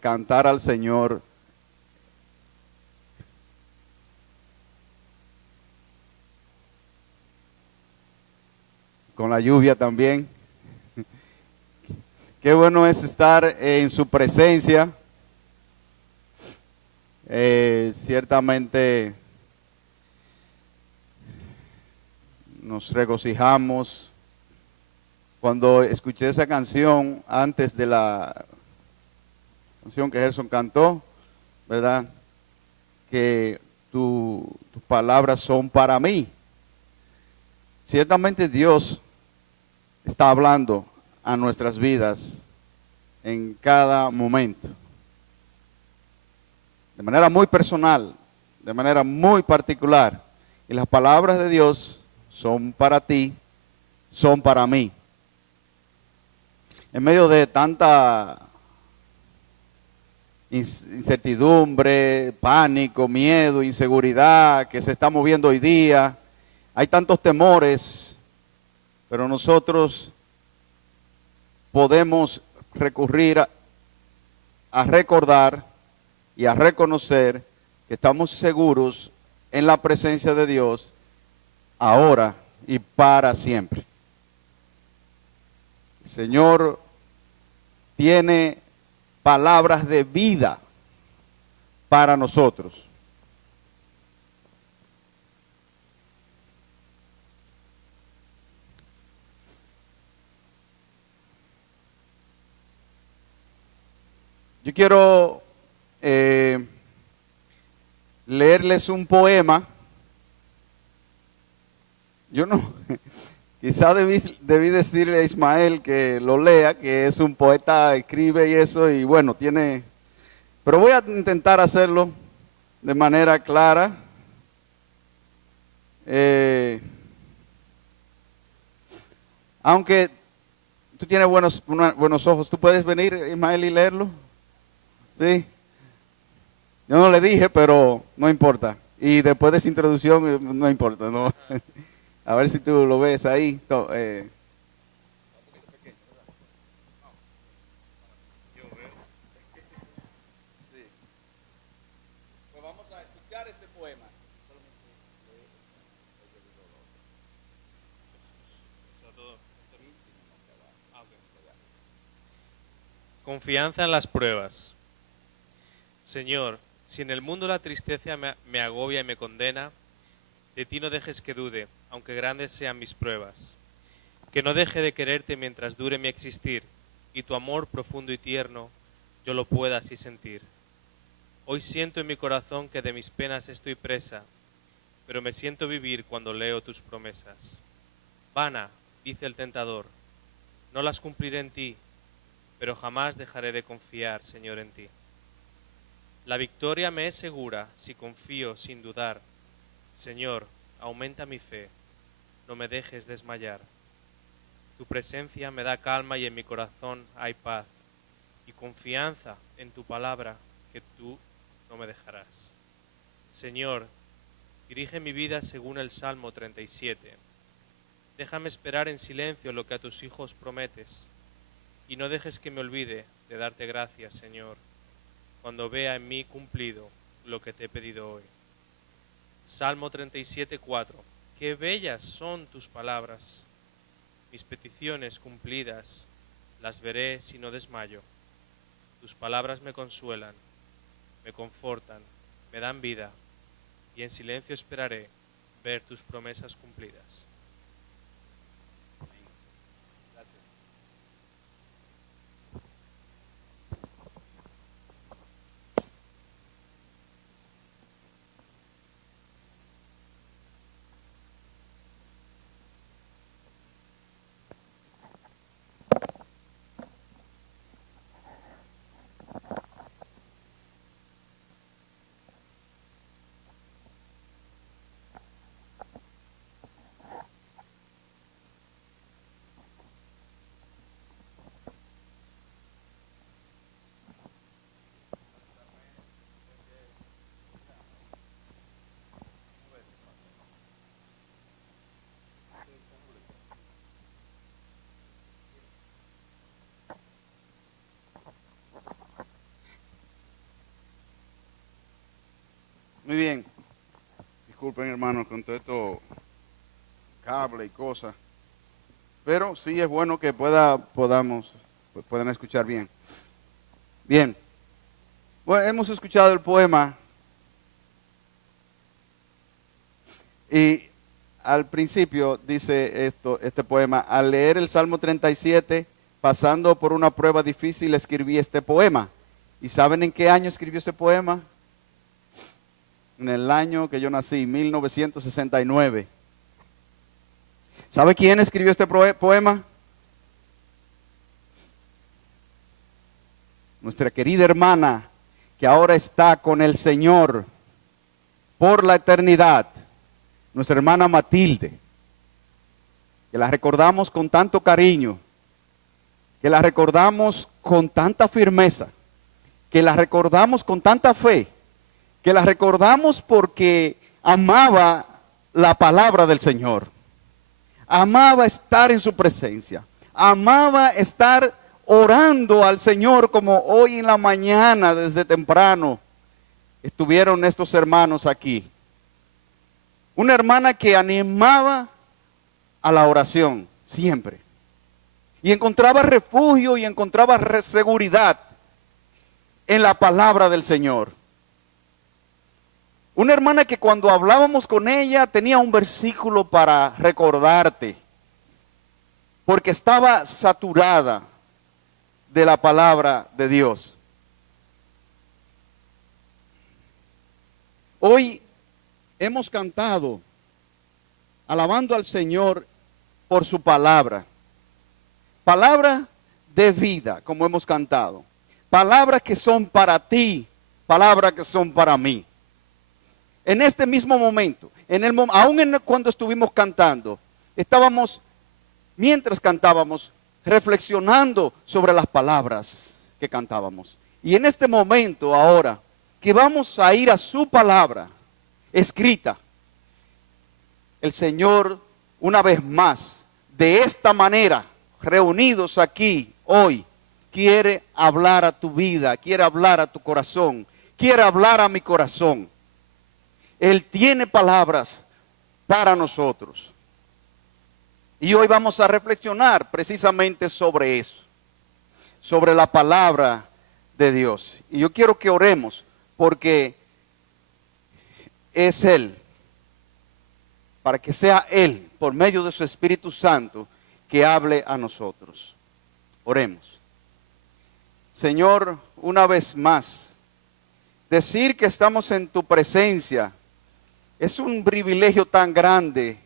cantar al Señor. Con la lluvia también. Qué bueno es estar en su presencia. Ciertamente nos regocijamos. Cuando escuché esa canción antes de la canción que Gerson cantó, ¿verdad? Que tus palabras son para mí. Ciertamente Dios está hablando a nuestras vidas en cada momento. De manera muy personal, de manera muy particular. Y las palabras de Dios son para ti, son para mí. En medio de tanta incertidumbre, pánico, miedo, inseguridad que se está moviendo hoy día, hay tantos temores, pero nosotros podemos recurrir a recordar y a reconocer que estamos seguros en la presencia de Dios ahora y para siempre. El Señor tiene palabras de vida para nosotros. Yo quiero leerles un poema. Yo no, quizá debí decirle a Ismael que lo lea, que es un poeta, escribe y eso, y bueno, tiene... Pero voy a intentar hacerlo de manera clara. Aunque tú tienes buenos ojos, ¿tú puedes venir, Ismael, y leerlo? Sí. Yo no le dije, pero no importa. Y después de esa introducción, no importa, ¿no? A ver si tú lo ves ahí. Pues vamos a escuchar este poema. Confianza en las pruebas. Señor, si en el mundo la tristeza me agobia y me condena, de ti no dejes que dude, aunque grandes sean mis pruebas. Que no deje de quererte mientras dure mi existir, y tu amor profundo y tierno yo lo pueda así sentir. Hoy siento en mi corazón que de mis penas estoy presa, pero me siento vivir cuando leo tus promesas. Vana, dice el tentador, no las cumpliré en ti, pero jamás dejaré de confiar, Señor, en ti. La victoria me es segura si confío sin dudar. Señor, aumenta mi fe, no me dejes desmayar. Tu presencia me da calma y en mi corazón hay paz y confianza en tu palabra que tú no me dejarás. Señor, dirige mi vida según el Salmo 37. Déjame esperar en silencio lo que a tus hijos prometes y no dejes que me olvide de darte gracias, Señor, cuando vea en mí cumplido lo que te he pedido hoy. Salmo 37:4. Qué bellas son tus palabras. Mis peticiones cumplidas las veré si no desmayo. Tus palabras me consuelan, me confortan, me dan vida, y en silencio esperaré ver tus promesas cumplidas. Muy bien. Disculpen, hermanos, con todo esto cable y cosas. Pero sí es bueno que puedan escuchar bien. Bien. Bueno, hemos escuchado el poema. Y al principio dice este poema: al leer el Salmo 37, pasando por una prueba difícil, escribí este poema. ¿Y saben en qué año escribió ese poema? En el año que yo nací, 1969. ¿Sabe quién escribió este poema? Nuestra querida hermana, que ahora está con el Señor por la eternidad. Nuestra hermana Matilde, que la recordamos con tanto cariño, que la recordamos con tanta firmeza, que la recordamos con tanta fe, que la recordamos porque amaba la palabra del Señor, amaba estar en su presencia, amaba estar orando al Señor, como hoy en la mañana desde temprano estuvieron estos hermanos aquí. Una hermana que animaba a la oración siempre. Y encontraba refugio y encontraba seguridad en la palabra del Señor. Una hermana que cuando hablábamos con ella tenía un versículo para recordarte, porque estaba saturada de la palabra de Dios. Hoy hemos cantado alabando al Señor por su palabra. Palabra de vida, como hemos cantado. Palabras que son para ti, palabras que son para mí. En este mismo momento, aún cuando estuvimos cantando, mientras cantábamos, reflexionando sobre las palabras que cantábamos. Y en este momento ahora, que vamos a ir a su palabra escrita, el Señor, una vez más, de esta manera, reunidos aquí hoy, quiere hablar a tu vida, quiere hablar a tu corazón, quiere hablar a mi corazón. Él tiene palabras para nosotros. Y hoy vamos a reflexionar precisamente sobre eso, sobre la palabra de Dios. Y yo quiero que oremos, porque es Él, para que sea Él, por medio de su Espíritu Santo, que hable a nosotros. Oremos. Señor, una vez más, decir que estamos en tu presencia es un privilegio tan grande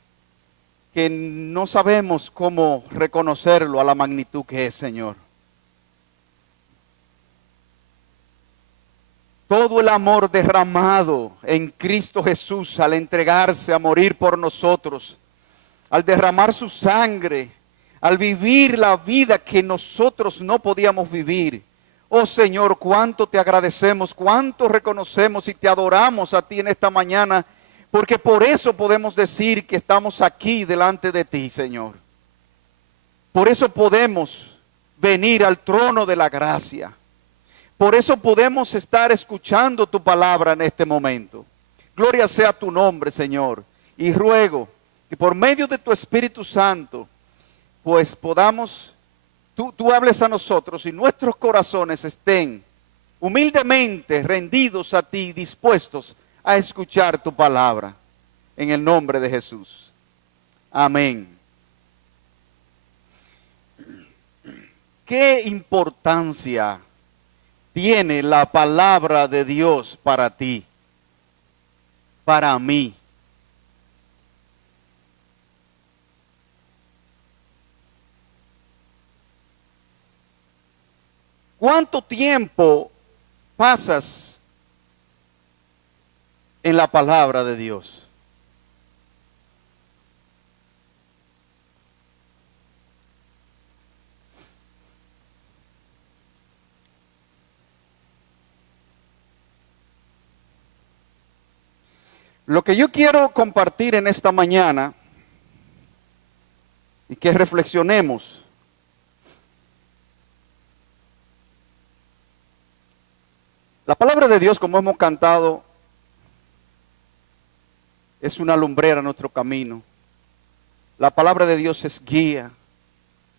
que no sabemos cómo reconocerlo a la magnitud que es, Señor. Todo el amor derramado en Cristo Jesús al entregarse a morir por nosotros, al derramar su sangre, al vivir la vida que nosotros no podíamos vivir. Oh Señor, cuánto te agradecemos, cuánto reconocemos y te adoramos a ti en esta mañana, porque por eso podemos decir que estamos aquí delante de ti, Señor. Por eso podemos venir al trono de la gracia. Por eso podemos estar escuchando tu palabra en este momento. Gloria sea tu nombre, Señor. Y ruego que por medio de tu Espíritu Santo, pues podamos, tú hables a nosotros y nuestros corazones estén humildemente rendidos a ti, dispuestos a escuchar tu palabra. En el nombre de Jesús. Amén. ¿Qué importancia tiene la palabra de Dios para ti, para mí? ¿Cuánto tiempo pasas en la palabra de Dios? Lo que yo quiero compartir en esta mañana y que reflexionemos la palabra de Dios, como hemos cantado, es una lumbrera a nuestro camino. La palabra de Dios es guía.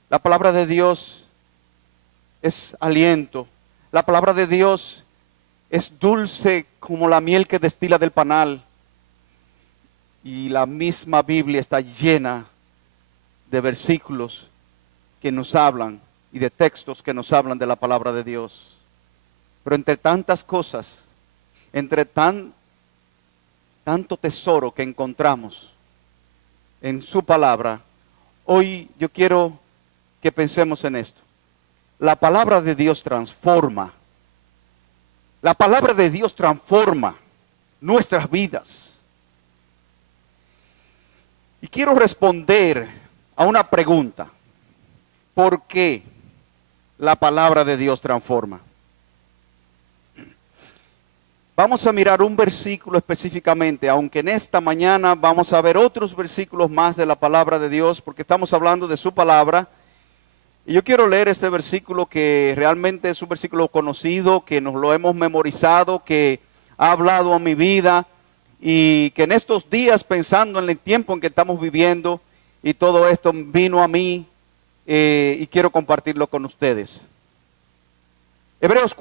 La palabra de Dios es aliento. La palabra de Dios es dulce como la miel que destila del panal. Y la misma Biblia está llena de versículos que nos hablan y de textos que nos hablan de la palabra de Dios. Pero entre tantas cosas, entre tanto tesoro que encontramos en su palabra, hoy yo quiero que pensemos en esto. La palabra de Dios transforma. La palabra de Dios transforma nuestras vidas. Y quiero responder a una pregunta. ¿Por qué la palabra de Dios transforma? Vamos a mirar un versículo específicamente, aunque en esta mañana vamos a ver otros versículos más de la palabra de Dios, porque estamos hablando de su palabra. Y yo quiero leer este versículo que realmente es un versículo conocido, que nos lo hemos memorizado, que ha hablado a mi vida, y que en estos días, pensando en el tiempo en que estamos viviendo, y todo esto vino a mí, y quiero compartirlo con ustedes. Hebreos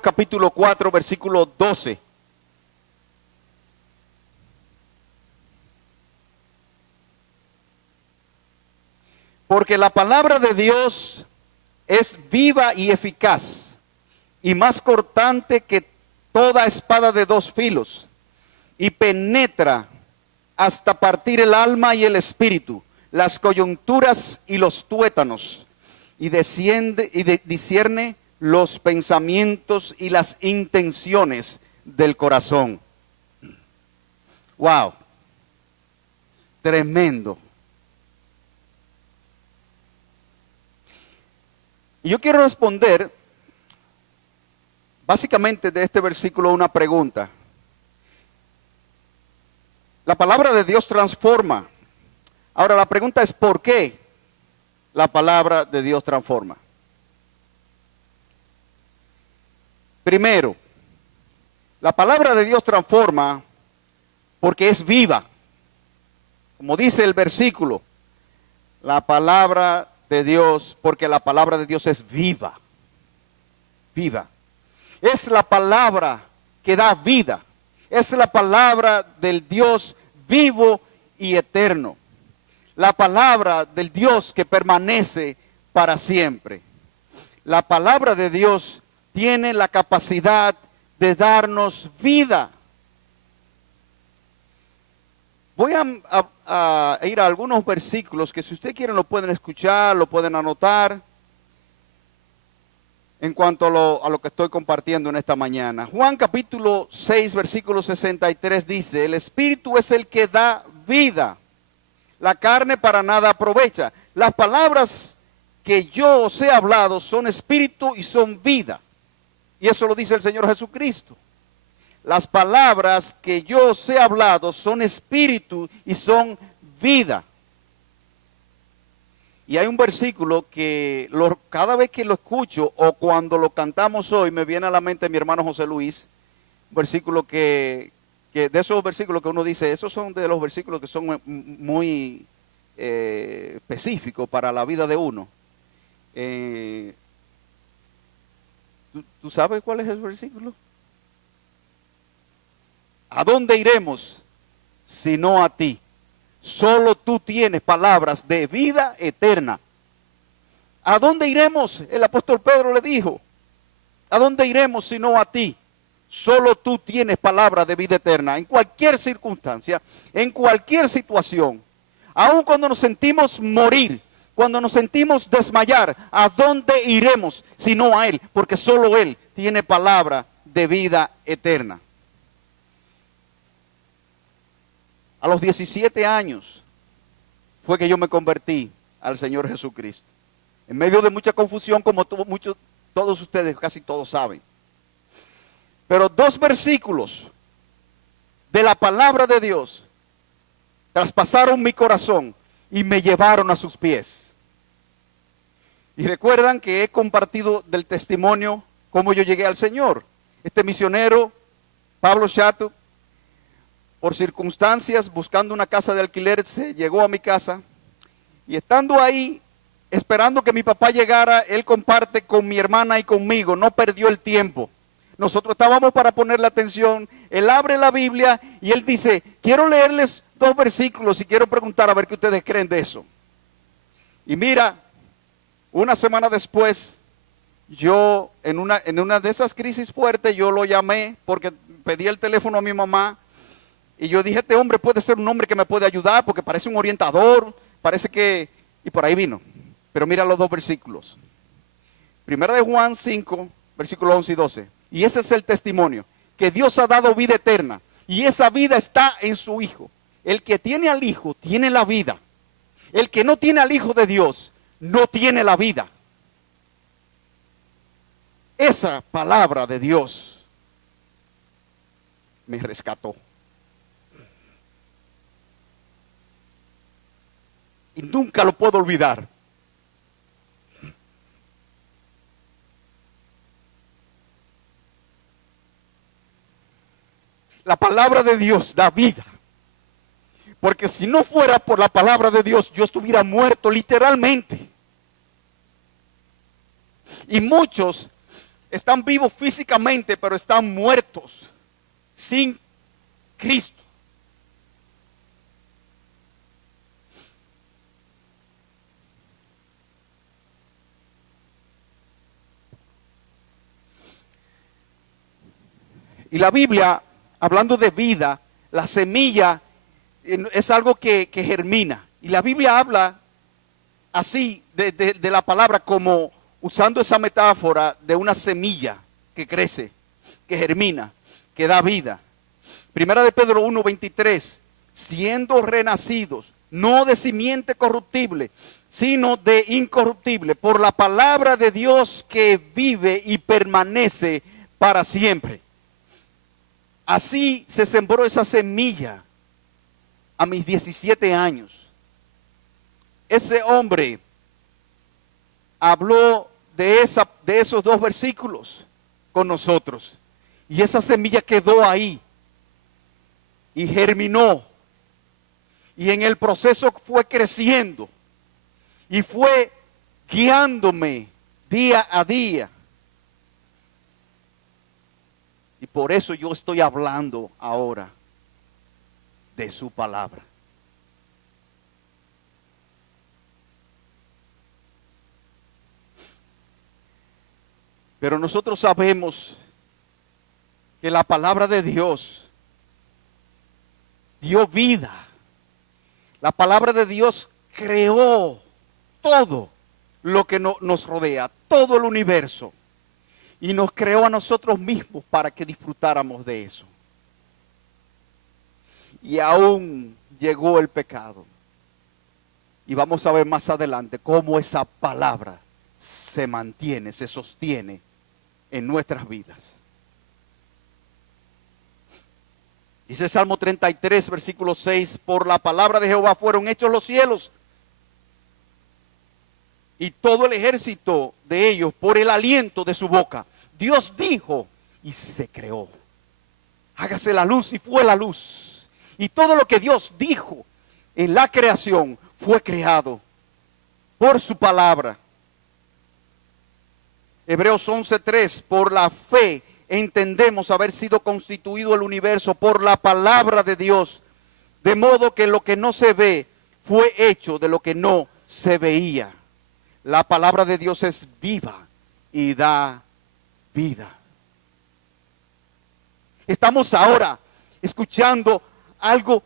capítulo 4, versículo 12. Porque la palabra de Dios es viva y eficaz, y más cortante que toda espada de dos filos, y penetra hasta partir el alma y el espíritu, las coyunturas y los tuétanos, y discierne los pensamientos y las intenciones del corazón. Wow, tremendo. Y yo quiero responder básicamente de este versículo una pregunta. La palabra de Dios transforma. Ahora la pregunta es ¿por qué la palabra de Dios transforma? Primero, la palabra de Dios transforma porque es viva. Como dice el versículo, la palabra de Dios, porque la palabra de Dios es viva. Viva. Es la palabra que da vida. Es la palabra del Dios vivo y eterno. La palabra del Dios que permanece para siempre. La palabra de Dios tiene la capacidad de darnos vida. Voy a ir a algunos versículos que si ustedes quieren lo pueden escuchar, lo pueden anotar en cuanto a lo que estoy compartiendo en esta mañana. Juan capítulo 6, versículo 63 dice, el Espíritu es el que da vida, la carne para nada aprovecha. Las palabras que yo os he hablado son espíritu y son vida. Y eso lo dice el Señor Jesucristo. Las palabras que yo os he hablado son espíritu y son vida. Y hay un versículo que cada vez que lo escucho o cuando lo cantamos hoy me viene a la mente mi hermano José Luis. Un versículo que de esos versículos que uno dice, esos son de los versículos que son muy específicos para la vida de uno. ¿Tú sabes cuál es el versículo? ¿A dónde iremos si no a ti? Solo tú tienes palabras de vida eterna. ¿A dónde iremos? El apóstol Pedro le dijo. ¿A dónde iremos si no a ti? Solo tú tienes palabras de vida eterna. En cualquier circunstancia, en cualquier situación, aun cuando nos sentimos morir, cuando nos sentimos desmayar, ¿a dónde iremos si no a Él? Porque solo Él tiene palabra de vida eterna. A los 17 años fue que yo me convertí al Señor Jesucristo. En medio de mucha confusión, como todos ustedes, casi todos saben. Pero dos versículos de la palabra de Dios traspasaron mi corazón y me llevaron a sus pies. Y recuerdan que he compartido del testimonio cómo yo llegué al Señor. Este misionero, Pablo Chato, por circunstancias, buscando una casa de alquiler, se llegó a mi casa. Y estando ahí, esperando que mi papá llegara, él comparte con mi hermana y conmigo, no perdió el tiempo. Nosotros estábamos para ponerle atención, él abre la Biblia y él dice, quiero leerles 2 versículos y quiero preguntar a ver qué ustedes creen de eso. Y mira, una semana después, yo en una de esas crisis fuertes, yo lo llamé porque pedí el teléfono a mi mamá y yo dije, este hombre puede ser un hombre que me puede ayudar porque parece un orientador, parece que... Y por ahí vino. Pero mira los 2 versículos. Primera de Juan 5, versículos 11 y 12. Y ese es el testimonio, que Dios ha dado vida eterna. Y esa vida está en su Hijo. El que tiene al Hijo, tiene la vida. El que no tiene al Hijo de Dios, no tiene la vida. Esa palabra de Dios me rescató. Y nunca lo puedo olvidar. La palabra de Dios da vida. Porque si no fuera por la palabra de Dios, yo estuviera muerto literalmente. Y muchos están vivos físicamente, pero están muertos sin Cristo. Y la Biblia, hablando de vida, la semilla es algo que germina. Y la Biblia habla así de la palabra como usando esa metáfora de una semilla que crece, que germina, que da vida. Primera de Pedro 1:23, siendo renacidos, no de simiente corruptible, sino de incorruptible, por la palabra de Dios que vive y permanece para siempre. Así se sembró esa semilla a mis 17 años. Ese hombre habló de esos 2 versículos con nosotros. Y esa semilla quedó ahí y germinó. Y en el proceso fue creciendo y fue guiándome día a día. Y por eso yo estoy hablando ahora de su palabra. Pero nosotros sabemos que la palabra de Dios dio vida. La palabra de Dios creó todo lo que nos rodea, todo el universo. Y nos creó a nosotros mismos para que disfrutáramos de eso. Y aún llegó el pecado. Y vamos a ver más adelante cómo esa palabra se mantiene, se sostiene en nuestras vidas. Dice Salmo 33, versículo 6, por la palabra de Jehová fueron hechos los cielos y todo el ejército de ellos por el aliento de su boca. Dios dijo y se creó. Hágase la luz y fue la luz. Y todo lo que Dios dijo en la creación fue creado por su palabra. Hebreos 11:3, por la fe entendemos haber sido constituido el universo por la palabra de Dios, de modo que lo que no se ve fue hecho de lo que no se veía. La palabra de Dios es viva y da vida. Estamos ahora escuchando algo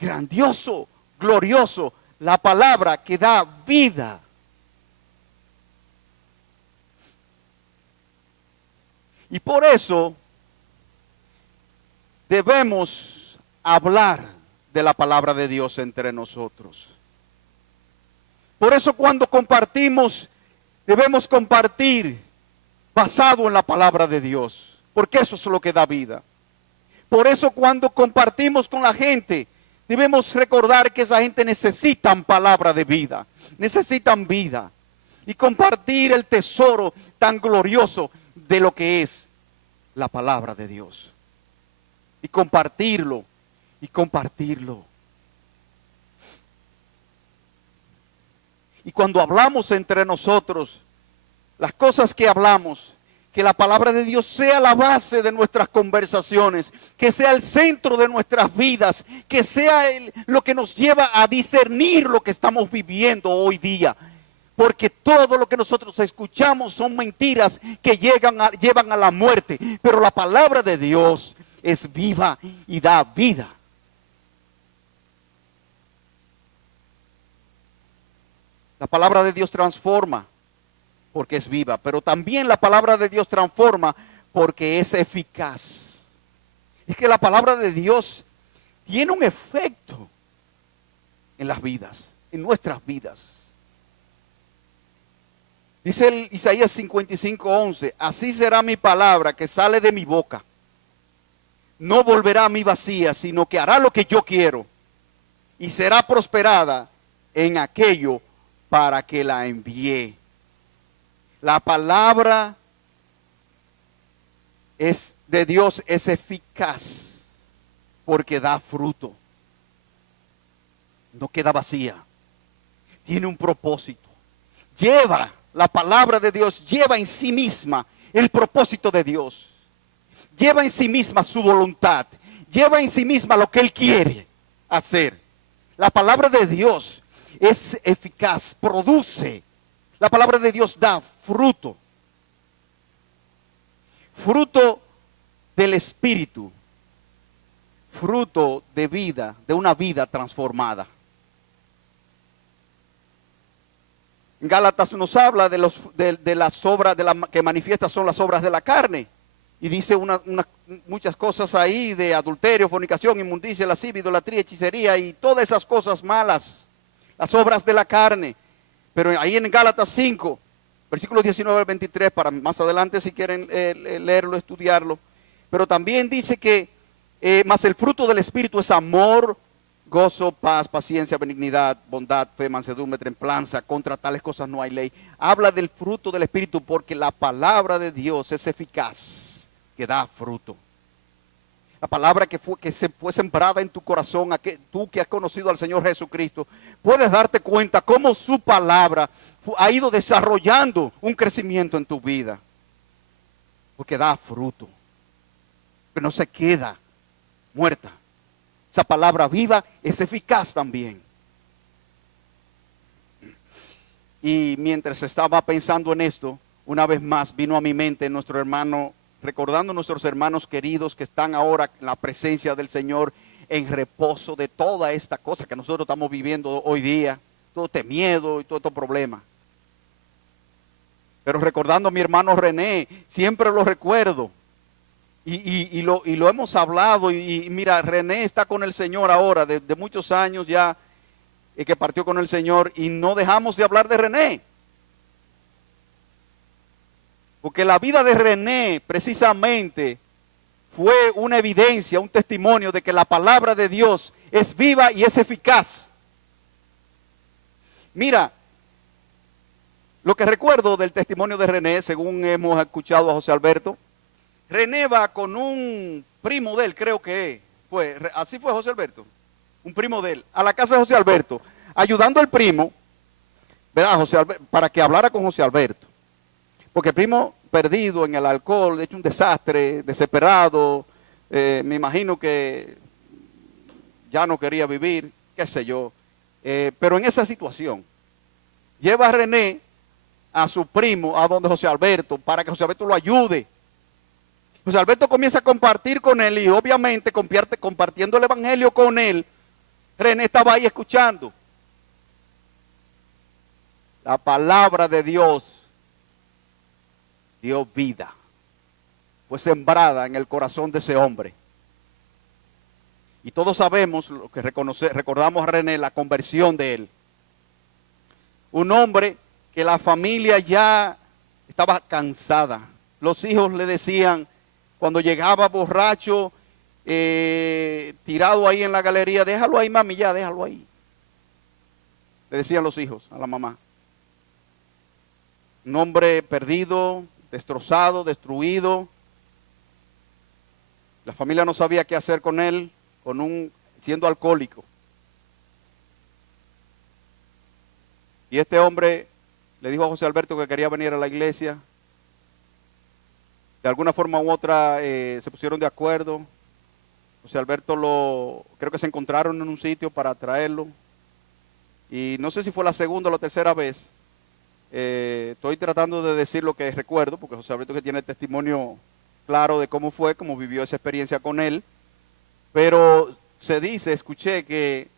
grandioso, glorioso, la palabra que da vida. Y por eso debemos hablar de la palabra de Dios entre nosotros. Por eso cuando compartimos, debemos compartir basado en la palabra de Dios, porque eso es lo que da vida. Por eso cuando compartimos con la gente, debemos recordar que esa gente necesita palabra de vida, necesitan vida. Y compartir el tesoro tan glorioso de lo que es la palabra de Dios. Y compartirlo y compartirlo. Y cuando hablamos entre nosotros, las cosas que hablamos, que la palabra de Dios sea la base de nuestras conversaciones, que sea el centro de nuestras vidas, que sea lo que nos lleva a discernir lo que estamos viviendo hoy día. Porque todo lo que nosotros escuchamos son mentiras que llevan a la muerte. Pero la palabra de Dios es viva y da vida. La palabra de Dios transforma porque es viva, pero también la palabra de Dios transforma porque es eficaz. Es que la palabra de Dios tiene un efecto en las vidas, en nuestras vidas. Dice el Isaías 55:11, así será mi palabra que sale de mi boca. No volverá a mí vacía, sino que hará lo que yo quiero y será prosperada en aquello para que la envié. La palabra de Dios es eficaz porque da fruto. No queda vacía. Tiene un propósito. La palabra de Dios lleva en sí misma el propósito de Dios. Lleva en sí misma su voluntad. Lleva en sí misma lo que Él quiere hacer. La palabra de Dios es eficaz, produce. La palabra de Dios da fruto. Fruto del Espíritu. Fruto de vida, de una vida transformada. En Gálatas nos habla de las obras que manifiesta son las obras de la carne. Y dice muchas cosas ahí de adulterio, fornicación, inmundicia, lascivia, idolatría, hechicería y todas esas cosas malas. Las obras de la carne. Pero ahí en Gálatas 5, versículos 19 al 23, para más adelante si quieren leerlo, estudiarlo. Pero también dice que más el fruto del Espíritu es amor, gozo, paz, paciencia, benignidad, bondad, fe, mansedumbre, templanza. Contra tales cosas no hay ley. Habla del fruto del Espíritu porque la palabra de Dios es eficaz, que da fruto. La palabra que fue sembrada en tu corazón, tú que has conocido al Señor Jesucristo, puedes darte cuenta cómo su palabra ha ido desarrollando un crecimiento en tu vida. Porque da fruto, que no se queda muerta. Esa palabra viva es eficaz también. Y mientras estaba pensando en esto, una vez más vino a mi mente nuestro hermano, recordando a nuestros hermanos queridos que están ahora en la presencia del Señor, en reposo de toda esta cosa que nosotros estamos viviendo hoy día, todo este miedo y todo este problema. Pero recordando a mi hermano René, siempre lo recuerdo. Y lo hemos hablado. Y mira, René está con el Señor ahora, de muchos años ya, que partió con el Señor. Y no dejamos de hablar de René. Porque la vida de René, precisamente, fue una evidencia, un testimonio de que la palabra de Dios es viva y es eficaz. Mira, lo que recuerdo del testimonio de René, según hemos escuchado a José Alberto, René va con un primo de él, creo que fue, así fue José Alberto, un primo de él, a la casa de José Alberto, ayudando al primo, ¿verdad? Para que hablara con José Alberto. Porque el primo perdido en el alcohol, hecho un desastre, desesperado, me imagino que ya no quería vivir, qué sé yo. Pero en esa situación, lleva a René a su primo, a donde José Alberto, para que José Alberto lo ayude. José Alberto comienza a compartir con él y obviamente compartiendo el evangelio con él, René estaba ahí escuchando. La palabra de Dios dio vida, fue sembrada en el corazón de ese hombre. Y todos sabemos, lo que recordamos a René, la conversión de él. Un hombre que la familia ya estaba cansada. Los hijos le decían, cuando llegaba borracho, tirado ahí en la galería, déjalo ahí, mami, ya, déjalo ahí. Le decían los hijos a la mamá. Un hombre perdido, destrozado, destruido. La familia no sabía qué hacer con él. siendo alcohólico. Y este hombre le dijo a José Alberto que quería venir a la iglesia. De alguna forma u otra se pusieron de acuerdo. José Alberto creo que se encontraron en un sitio para traerlo. Y no sé si fue la segunda o la tercera vez. Estoy tratando de decir lo que recuerdo, porque José Alberto que tiene el testimonio claro de cómo fue, cómo vivió esa experiencia con él. Pero escuché que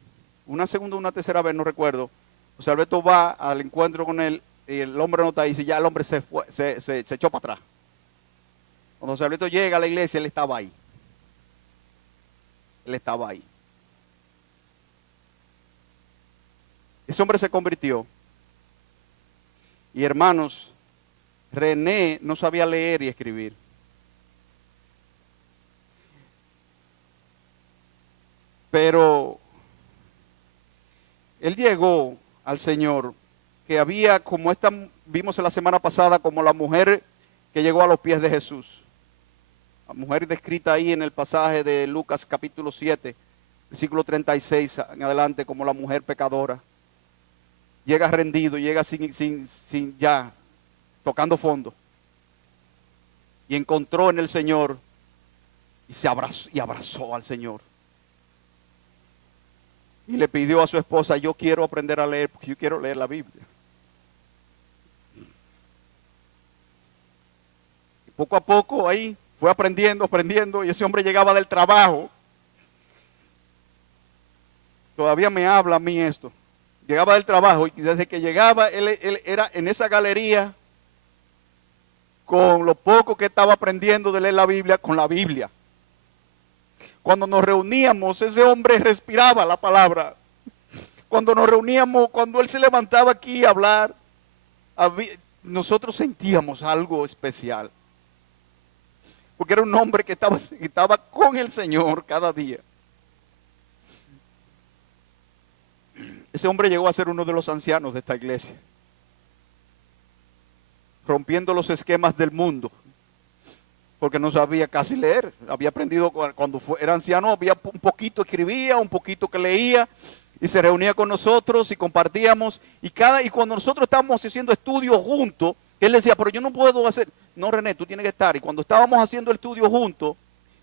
una segunda o una tercera vez, no recuerdo, José Alberto va al encuentro con él y el hombre no está ahí, y ya el hombre se echó para atrás. Cuando José Alberto llega a la iglesia, él estaba ahí. Él estaba ahí. Ese hombre se convirtió. Y hermanos, René no sabía leer y escribir. Pero él llegó al Señor, que había como vimos la semana pasada, como la mujer que llegó a los pies de Jesús. La mujer descrita ahí en el pasaje de Lucas capítulo 7, versículo 36 en adelante, como la mujer pecadora. Llega rendido, llega sin ya, tocando fondo. Y encontró en el Señor y abrazó al Señor. Y le pidió a su esposa, yo quiero aprender a leer, porque yo quiero leer la Biblia. Y poco a poco ahí fue aprendiendo, y ese hombre llegaba del trabajo. Todavía me habla a mí esto. Llegaba del trabajo y desde que llegaba él era en esa galería con lo poco que estaba aprendiendo de leer la Biblia, con la Biblia. Cuando nos reuníamos, ese hombre respiraba la palabra. Cuando nos reuníamos, cuando él se levantaba aquí a hablar, nosotros sentíamos algo especial. Porque era un hombre que estaba con el Señor cada día. Ese hombre llegó a ser uno de los ancianos de esta iglesia, rompiendo los esquemas del mundo, porque no sabía casi leer. Había aprendido cuando era anciano, había un poquito escribía, un poquito que leía, y se reunía con nosotros y compartíamos. Y cuando nosotros estábamos haciendo estudios juntos, él decía, pero yo no puedo hacer. No, René, tú tienes que estar. Y cuando estábamos haciendo el estudio juntos,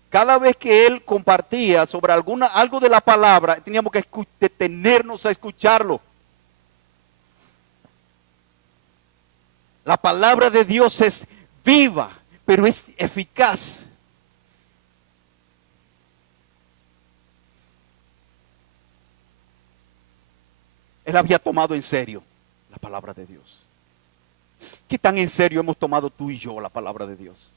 cada vez que él compartía sobre algo de la palabra, teníamos que detenernos a escucharlo. La palabra de Dios es viva, pero es eficaz. Él había tomado en serio la palabra de Dios. ¿Qué tan en serio hemos tomado tú y yo la palabra de Dios?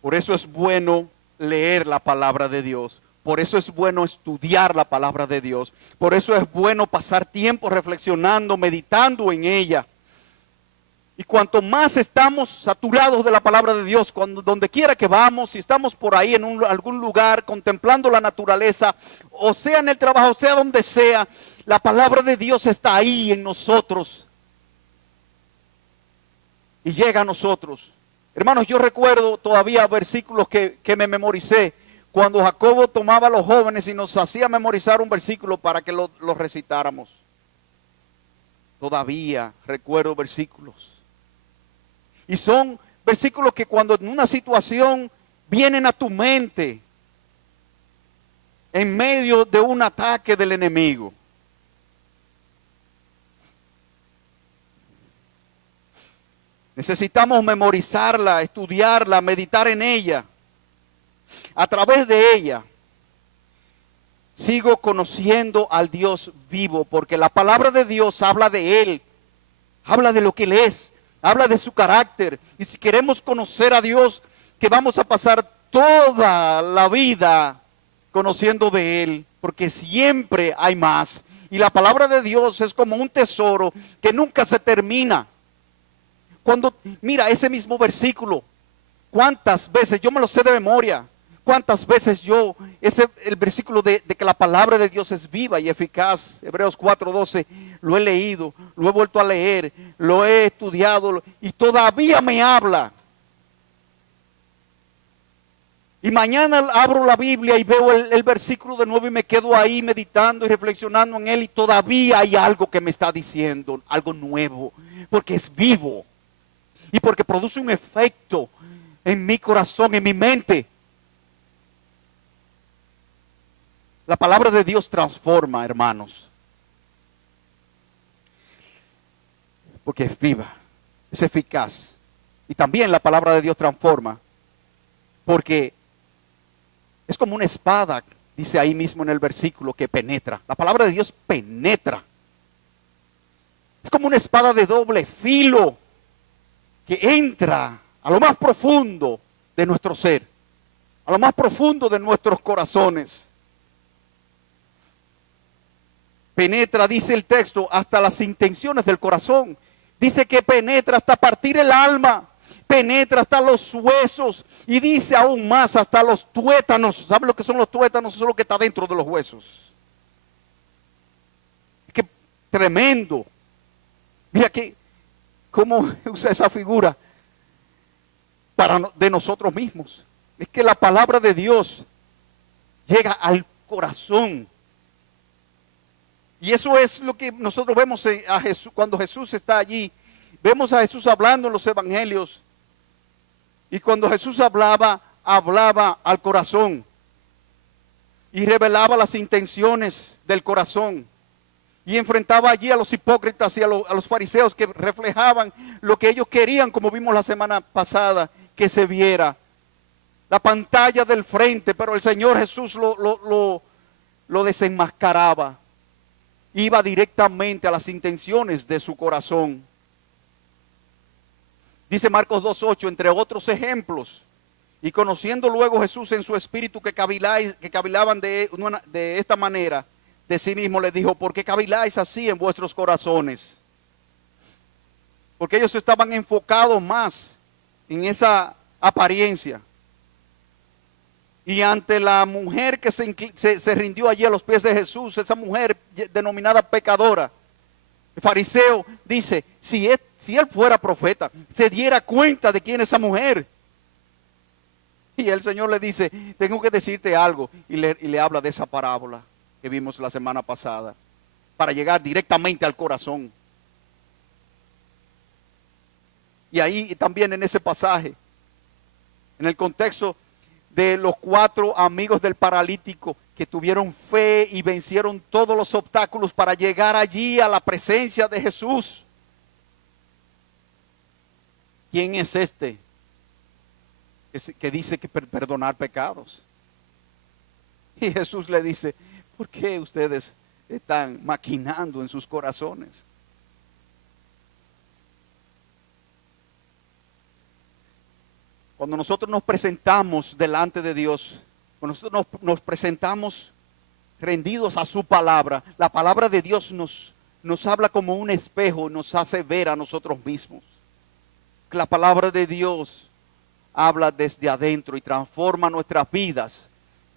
Por eso es bueno leer la palabra de Dios. Por eso es bueno estudiar la palabra de Dios. Por eso es bueno pasar tiempo reflexionando, meditando en ella. Y cuanto más estamos saturados de la palabra de Dios, donde quiera que vamos, si estamos por ahí en algún lugar contemplando la naturaleza, o sea en el trabajo, sea donde sea, la palabra de Dios está ahí en nosotros. Y llega a nosotros. Hermanos, yo recuerdo todavía versículos que me memoricé cuando Jacobo tomaba a los jóvenes y nos hacía memorizar un versículo para que lo recitáramos. Todavía recuerdo versículos. Y son versículos que cuando en una situación vienen a tu mente, en medio de un ataque del enemigo. Necesitamos memorizarla, estudiarla, meditar en ella. A través de ella, sigo conociendo al Dios vivo, porque la palabra de Dios habla de Él, habla de lo que Él es, habla de su carácter. Y si queremos conocer a Dios, que vamos a pasar toda la vida conociendo de Él, porque siempre hay más. Y la palabra de Dios es como un tesoro que nunca se termina. Mira ese mismo versículo, cuántas veces, yo me lo sé de memoria, cuántas veces el versículo de que la palabra de Dios es viva y eficaz, Hebreos 4:12, lo he leído, lo he vuelto a leer, lo he estudiado y todavía me habla. Y mañana abro la Biblia y veo el versículo de nuevo y me quedo ahí meditando y reflexionando en él y todavía hay algo que me está diciendo, algo nuevo, porque es vivo y porque produce un efecto en mi corazón, en mi mente. La palabra de Dios transforma, hermanos, porque es viva, es eficaz. Y también la palabra de Dios transforma, porque es como una espada, dice ahí mismo en el versículo, que penetra. La palabra de Dios penetra. Es como una espada de doble filo que entra a lo más profundo de nuestro ser, a lo más profundo de nuestros corazones. Penetra, dice el texto, hasta las intenciones del corazón. Dice que penetra hasta partir el alma. Penetra hasta los huesos y dice aún más hasta los tuétanos. ¿Sabe lo que son los tuétanos? Eso es lo que está dentro de los huesos. Qué tremendo. Mira que cómo usa esa figura de nosotros mismos. Es que la palabra de Dios llega al corazón. Y eso es lo que nosotros vemos a Jesús, cuando Jesús está allí. Vemos a Jesús hablando en los evangelios. Y cuando Jesús hablaba al corazón. Y revelaba las intenciones del corazón. Y enfrentaba allí a los hipócritas y a los fariseos que reflejaban lo que ellos querían, como vimos la semana pasada, que se viera. La pantalla del frente, pero el Señor Jesús lo desenmascaraba. Iba directamente a las intenciones de su corazón. Dice Marcos 2:8, entre otros ejemplos, y conociendo luego Jesús en su espíritu que cavilaban de esta manera, de sí mismo les dijo, ¿por qué caviláis así en vuestros corazones? Porque ellos estaban enfocados más en esa apariencia. Y ante la mujer que se rindió allí a los pies de Jesús, esa mujer denominada pecadora, el fariseo dice, si él fuera profeta, se diera cuenta de quién es esa mujer. Y el Señor le dice, tengo que decirte algo. Y le habla de esa parábola que vimos la semana pasada, para llegar directamente al corazón. Y ahí también en ese pasaje, en el contexto de los 4 amigos del paralítico que tuvieron fe y vencieron todos los obstáculos para llegar allí a la presencia de Jesús. ¿Quién es este que dice que perdonar pecados? Y Jesús le dice, ¿por qué ustedes están maquinando en sus corazones? Cuando nosotros nos presentamos delante de Dios, cuando nosotros nos presentamos rendidos a su palabra, la palabra de Dios nos habla como un espejo, nos hace ver a nosotros mismos. La palabra de Dios habla desde adentro y transforma nuestras vidas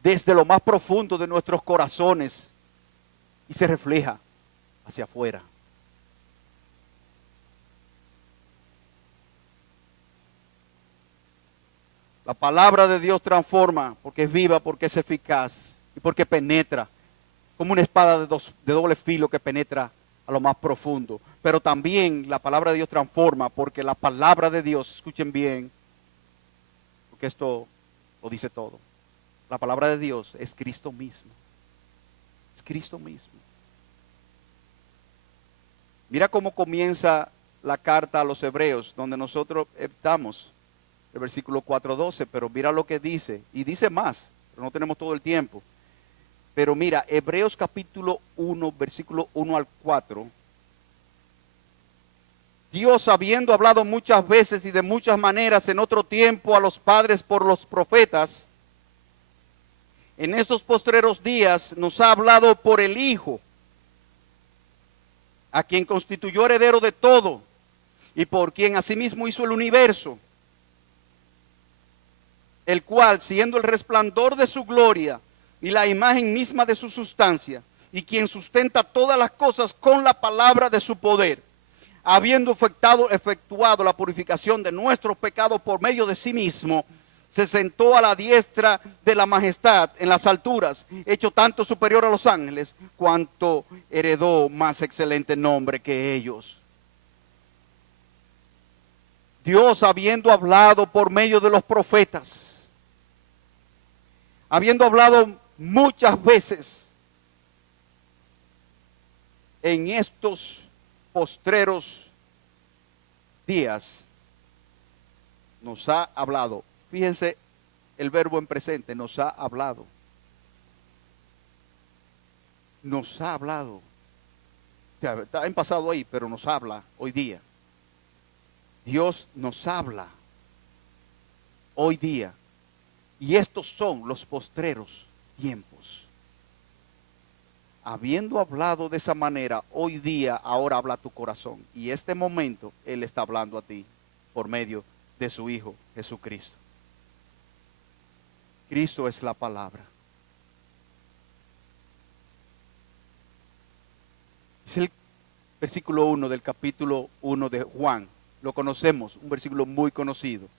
desde lo más profundo de nuestros corazones y se refleja hacia afuera. La palabra de Dios transforma porque es viva, porque es eficaz y porque penetra como una espada de doble filo que penetra a lo más profundo. Pero también la palabra de Dios transforma porque la palabra de Dios, escuchen bien, porque esto lo dice todo. La palabra de Dios es Cristo mismo. Es Cristo mismo. Mira cómo comienza la carta a los Hebreos, donde nosotros estamos. El versículo 4:12, pero mira lo que dice, y dice más, pero no tenemos todo el tiempo. Pero mira, Hebreos capítulo 1, versículo 1 al 4. Dios, habiendo hablado muchas veces y de muchas maneras en otro tiempo a los padres por los profetas, en estos postreros días nos ha hablado por el Hijo, a quien constituyó heredero de todo, y por quien asimismo hizo el universo, el cual, siendo el resplandor de su gloria y la imagen misma de su sustancia, y quien sustenta todas las cosas con la palabra de su poder, habiendo efectuado la purificación de nuestros pecados por medio de sí mismo, se sentó a la diestra de la majestad en las alturas, hecho tanto superior a los ángeles, cuanto heredó más excelente nombre que ellos. Dios, habiendo hablado por medio de los profetas, habiendo hablado muchas veces en estos postreros días, nos ha hablado. Fíjense el verbo en presente, nos ha hablado. Nos ha hablado. O sea, está en pasado ahí, pero nos habla hoy día. Dios nos habla hoy día. Y estos son los postreros tiempos. Habiendo hablado de esa manera, hoy día, ahora habla tu corazón. Y este momento, Él está hablando a ti por medio de su Hijo Jesucristo. Cristo es la palabra. Es el versículo 1 del capítulo 1 de Juan. Lo conocemos, un versículo muy conocido.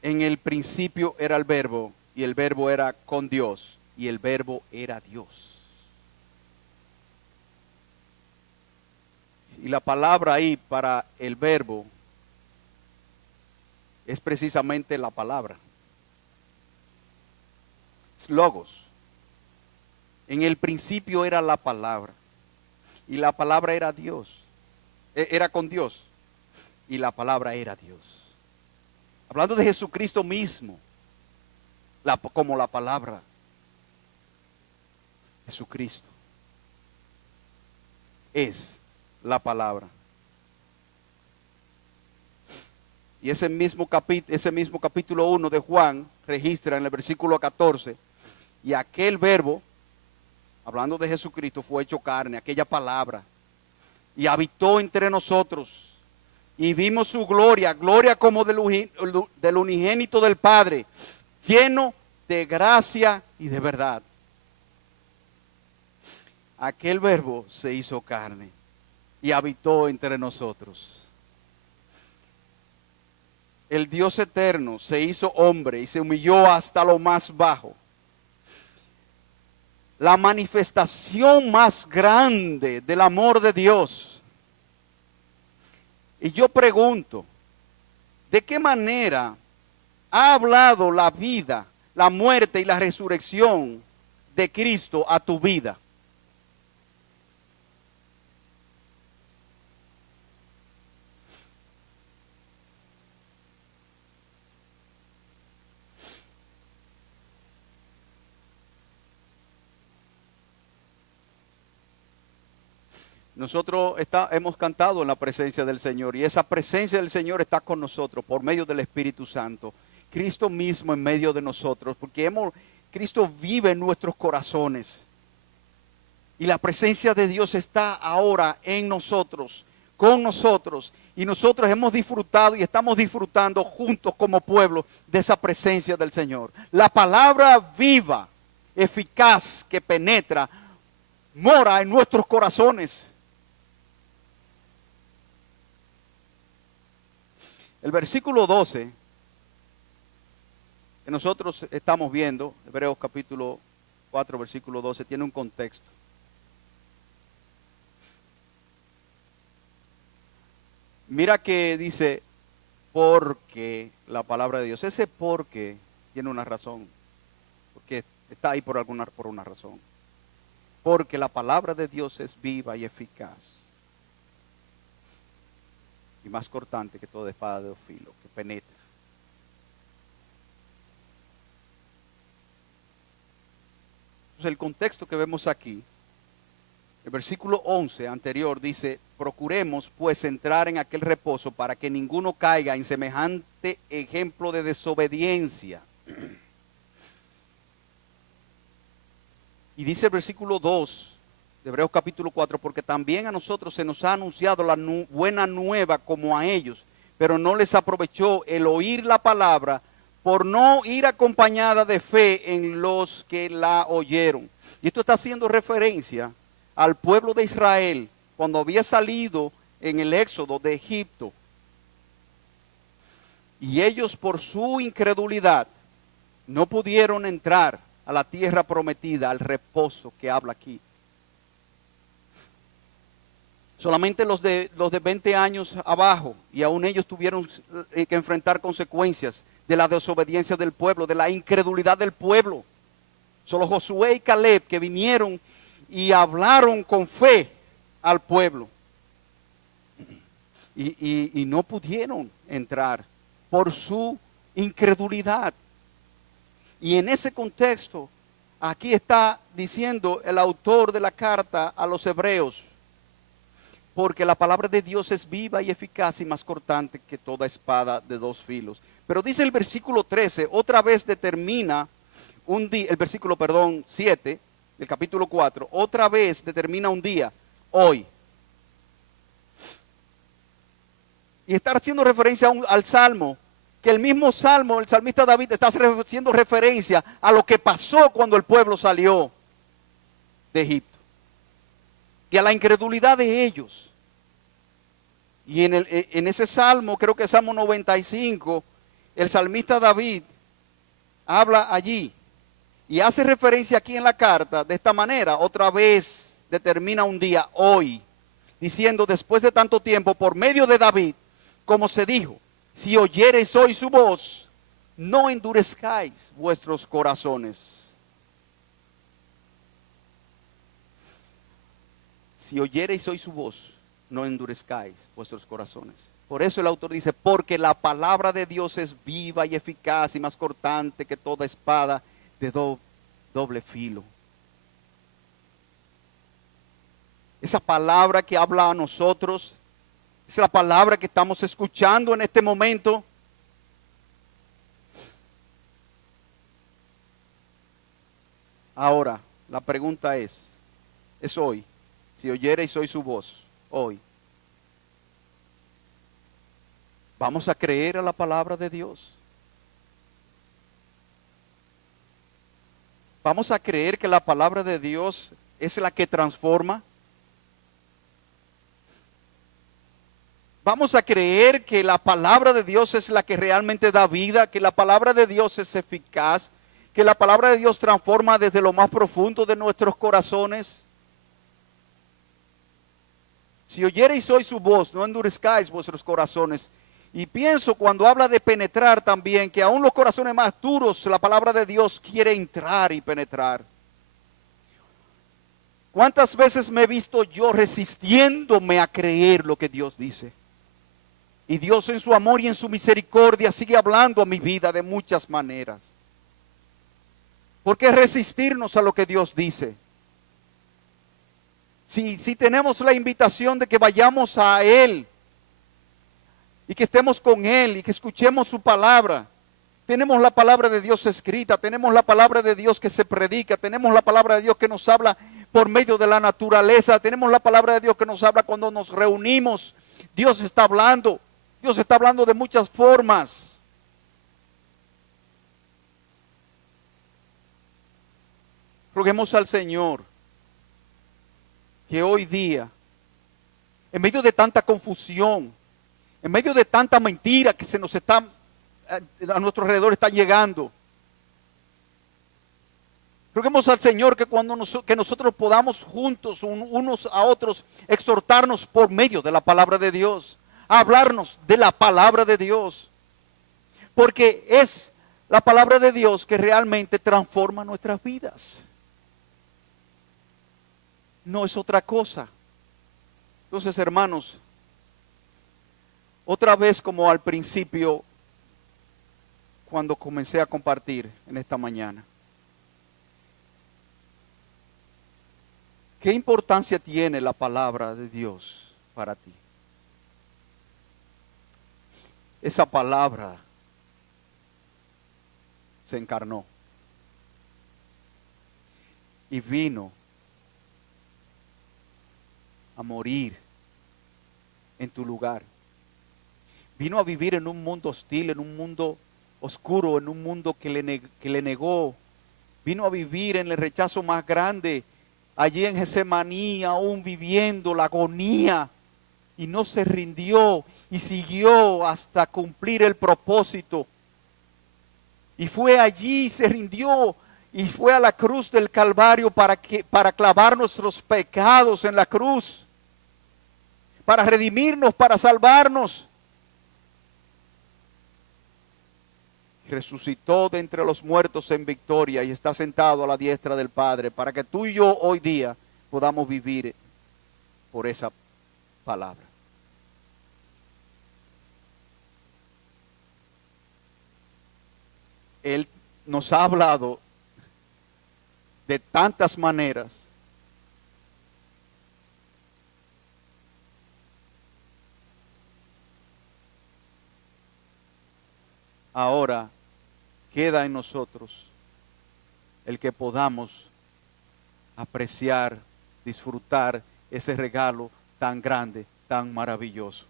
En el principio era el verbo, y el verbo era con Dios, y el verbo era Dios. Y la palabra ahí para el verbo es precisamente la palabra. Es logos. En el principio era la palabra. Y la palabra era Dios. Era con Dios. Y la palabra era Dios. Hablando de Jesucristo mismo. Como la palabra. Jesucristo es la palabra. Y ese mismo capítulo 1 de Juan registra en el versículo 14, y aquel verbo, hablando de Jesucristo, fue hecho carne, aquella palabra, y habitó entre nosotros, y vimos su gloria, gloria como del unigénito del Padre, lleno de gracia y de verdad. Aquel verbo se hizo carne y habitó entre nosotros. El Dios eterno se hizo hombre y se humilló hasta lo más bajo. La manifestación más grande del amor de Dios. Y yo pregunto, ¿de qué manera ha hablado la vida, la muerte y la resurrección de Cristo a tu vida? Nosotros hemos cantado en la presencia del Señor y esa presencia del Señor está con nosotros por medio del Espíritu Santo. Cristo mismo en medio de nosotros, porque Cristo vive en nuestros corazones. Y la presencia de Dios está ahora en nosotros, con nosotros. Y nosotros hemos disfrutado y estamos disfrutando juntos como pueblo de esa presencia del Señor. La palabra viva, eficaz, que penetra, mora en nuestros corazones. El versículo 12, que nosotros estamos viendo, Hebreos capítulo 4, versículo 12, tiene un contexto. Mira que dice, porque la palabra de Dios, ese porque tiene una razón, porque está ahí por una razón. Porque la palabra de Dios es viva y eficaz. Y más cortante que toda espada de dos filos, que penetra. Entonces el contexto que vemos aquí, el versículo 11 anterior dice, procuremos pues entrar en aquel reposo para que ninguno caiga en semejante ejemplo de desobediencia. Y dice el versículo 2 de Hebreos capítulo 4, porque también a nosotros se nos ha anunciado la buena nueva como a ellos, pero no les aprovechó el oír la palabra por no ir acompañada de fe en los que la oyeron. Y esto está haciendo referencia al pueblo de Israel cuando había salido en el éxodo de Egipto. Y ellos por su incredulidad no pudieron entrar a la tierra prometida, al reposo que habla aquí. Solamente los de 20 años abajo, y aún ellos tuvieron que enfrentar consecuencias de la desobediencia del pueblo, de la incredulidad del pueblo. Solo Josué y Caleb que vinieron y hablaron con fe al pueblo. Y no pudieron entrar por su incredulidad. Y en ese contexto, aquí está diciendo el autor de la carta a los hebreos, porque la palabra de Dios es viva y eficaz y más cortante que toda espada de dos filos. Pero dice el versículo 13, otra vez determina un día, el versículo, 7 del capítulo 4, otra vez determina un día, hoy. Y está haciendo referencia al Salmo, que el mismo Salmo, el salmista David está haciendo referencia a lo que pasó cuando el pueblo salió de Egipto. Y a la incredulidad de ellos. Y en ese Salmo, creo que es Salmo 95, el salmista David habla allí y hace referencia aquí en la carta de esta manera, otra vez determina un día, hoy, diciendo después de tanto tiempo, por medio de David, como se dijo, si oyereis hoy su voz, no endurezcáis vuestros corazones. Si oyereis hoy su voz, no endurezcáis vuestros corazones. Por eso el autor dice, porque la palabra de Dios es viva y eficaz y más cortante que toda espada de doble filo. Esa palabra que habla a nosotros, es la palabra que estamos escuchando en este momento. Ahora, la pregunta es hoy, si oyereis hoy su voz, hoy, ¿vamos a creer a la palabra de Dios? ¿Vamos a creer que la palabra de Dios es la que transforma? ¿Vamos a creer que la palabra de Dios es la que realmente da vida, que la palabra de Dios es eficaz, que la palabra de Dios transforma desde lo más profundo de nuestros corazones? Si oyereis hoy su voz, no endurezcáis vuestros corazones. Y pienso cuando habla de penetrar también, que aún los corazones más duros, la palabra de Dios quiere entrar y penetrar. ¿Cuántas veces me he visto yo resistiéndome a creer lo que Dios dice? Y Dios en su amor y en su misericordia sigue hablando a mi vida de muchas maneras. ¿Por qué resistirnos a lo que Dios dice? Si tenemos la invitación de que vayamos a Él y que estemos con Él y que escuchemos su palabra, tenemos la palabra de Dios escrita, tenemos la palabra de Dios que se predica, tenemos la palabra de Dios que nos habla por medio de la naturaleza, tenemos la palabra de Dios que nos habla cuando nos reunimos. Dios está hablando de muchas formas. Roguemos al Señor que hoy día, en medio de tanta confusión, en medio de tanta mentira que se nos está a nuestro alrededor está llegando, roguemos al Señor que cuando que nosotros podamos juntos unos a otros exhortarnos por medio de la palabra de Dios, hablarnos de la palabra de Dios, porque es la palabra de Dios que realmente transforma nuestras vidas. No es otra cosa. Entonces, hermanos, otra vez como al principio, cuando comencé a compartir en esta mañana, ¿qué importancia tiene la palabra de Dios para ti? Esa palabra se encarnó y vino a morir en tu lugar. Vino a vivir en un mundo hostil, en un mundo oscuro, en un mundo que le negó. Vino a vivir en el rechazo más grande, allí en Getsemaní, aún viviendo la agonía y no se rindió y siguió hasta cumplir el propósito. Y fue allí, se rindió y fue a la cruz del Calvario para clavar nuestros pecados en la cruz, para redimirnos, para salvarnos. Resucitó de entre los muertos en victoria y está sentado a la diestra del Padre, para que tú y yo hoy día podamos vivir por esa palabra. Él nos ha hablado de tantas maneras. Ahora queda en nosotros el que podamos apreciar, disfrutar ese regalo tan grande, tan maravilloso.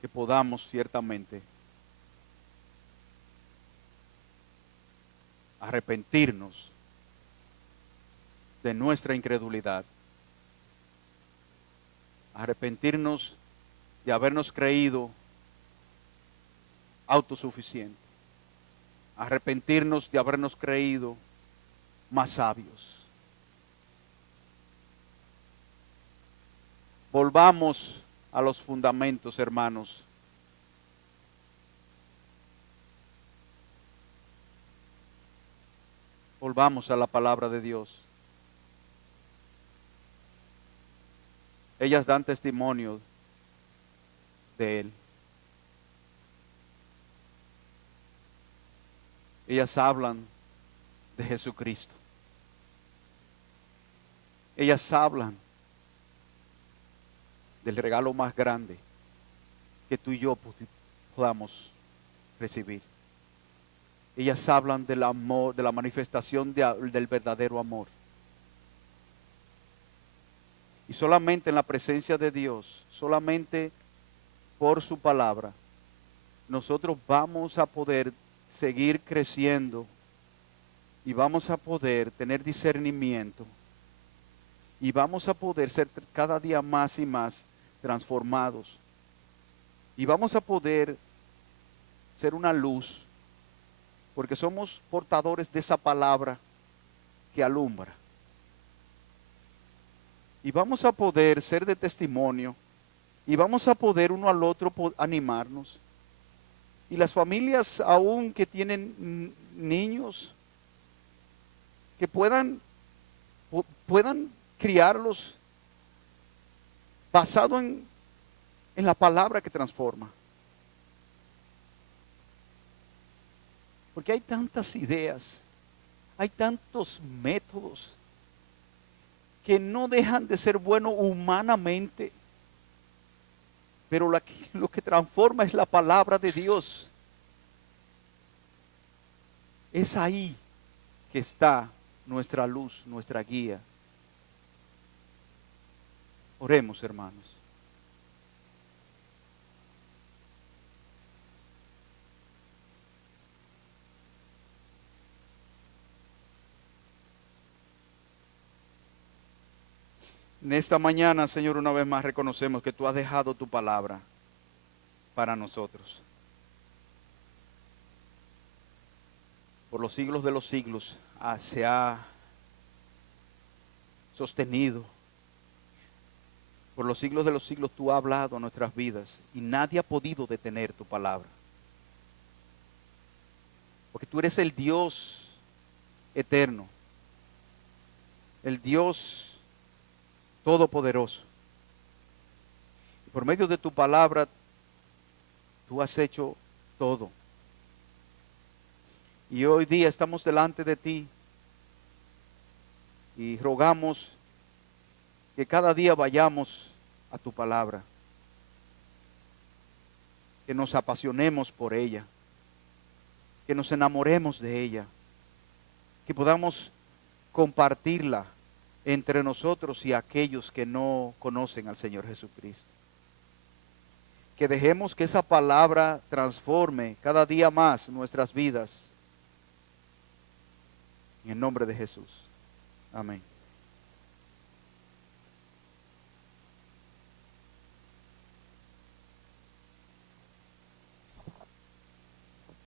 Que podamos ciertamente arrepentirnos de nuestra incredulidad, arrepentirnos de habernos creído autosuficientes, arrepentirnos de habernos creído más sabios. Volvamos a los fundamentos, hermanos. Volvamos a la palabra de Dios. Ellas dan testimonio de Él. Ellas hablan de Jesucristo. Ellas hablan del regalo más grande que tú y yo podamos recibir. Ellas hablan del amor, de la manifestación del verdadero amor. Y solamente en la presencia de Dios, solamente por su palabra, nosotros vamos a poder seguir creciendo y vamos a poder tener discernimiento y vamos a poder ser cada día más y más transformados y vamos a poder ser una luz porque somos portadores de esa palabra que alumbra. Y vamos a poder ser de testimonio y vamos a poder uno al otro animarnos. Y las familias aún que tienen niños, que puedan criarlos basado en la palabra que transforma. Porque hay tantas ideas, hay tantos métodos que no dejan de ser buenos humanamente, pero lo que transforma es la palabra de Dios. Es ahí que está nuestra luz, nuestra guía. Oremos, hermanos. En esta mañana, Señor, una vez más reconocemos que tú has dejado tu palabra para nosotros. Por los siglos de los siglos se ha sostenido. Por los siglos de los siglos tú has hablado a nuestras vidas y nadie ha podido detener tu palabra. Porque tú eres el Dios eterno, el Dios todopoderoso. Y por medio de tu palabra, tú has hecho todo. Y hoy día estamos delante de ti y rogamos que cada día vayamos a tu palabra, que nos apasionemos por ella, que nos enamoremos de ella, que podamos compartirla entre nosotros y aquellos que no conocen al Señor Jesucristo. que dejemos que esa palabra transforme cada día más nuestras vidas. En el nombre de Jesús. Amén.